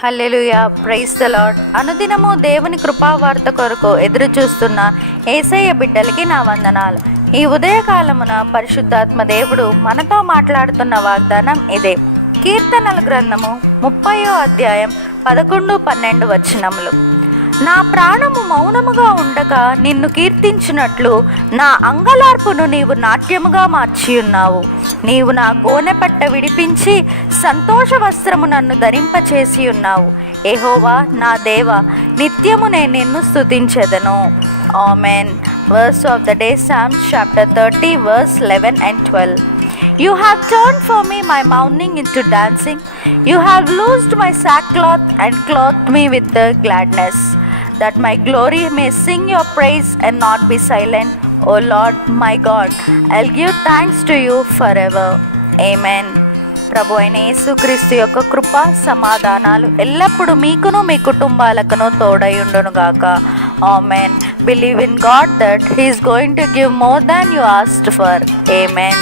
Hallelujah, praise the lord. అనుదినము దేవుని కృపావార్త కొరకు ఎదురు చూస్తున్న యేసయ్య బిడ్డలకి నా వందనాలు. ఈ ఉదయకాలమున పరిశుద్ధాత్మ దేవుడు మనతో మాట్లాడుతున్న వాగ్దానం ఇదే. కీర్తనల గ్రంథము 30వ అధ్యాయం 11-12 వచనములు. నా ప్రాణము మౌనముగా ఉండక నిన్ను కీర్తించినట్లు నా అంగలార్పును నీవు నాట్యముగా మార్చి ఉన్నావు. నీవు నా గోనెపట్ట విడిపించి సంతోష వస్త్రము నన్ను ధరింపచేసి ఉన్నావు. యెహోవా నా దేవా, నిత్యము నేను నిన్ను స్తుతించెదను. Amen. Verse of the day, Psalms chapter 30 verse 11 and 12. You have turned for me my mourning into dancing. You have loosed my sackcloth and clothed me with the gladness, that my glory may sing your praise and not be silent. O Lord my God, I'll give thanks to you forever. Amen. ప్రభు అయిన యేసుక్రీస్తు యొక్క కృప సమాధానాలు ఎల్లప్పుడూ మీకును మీ కుటుంబాలకును తోడయుండునుగాక. Amen. Believe in God that He is going to give more than you asked for. Amen.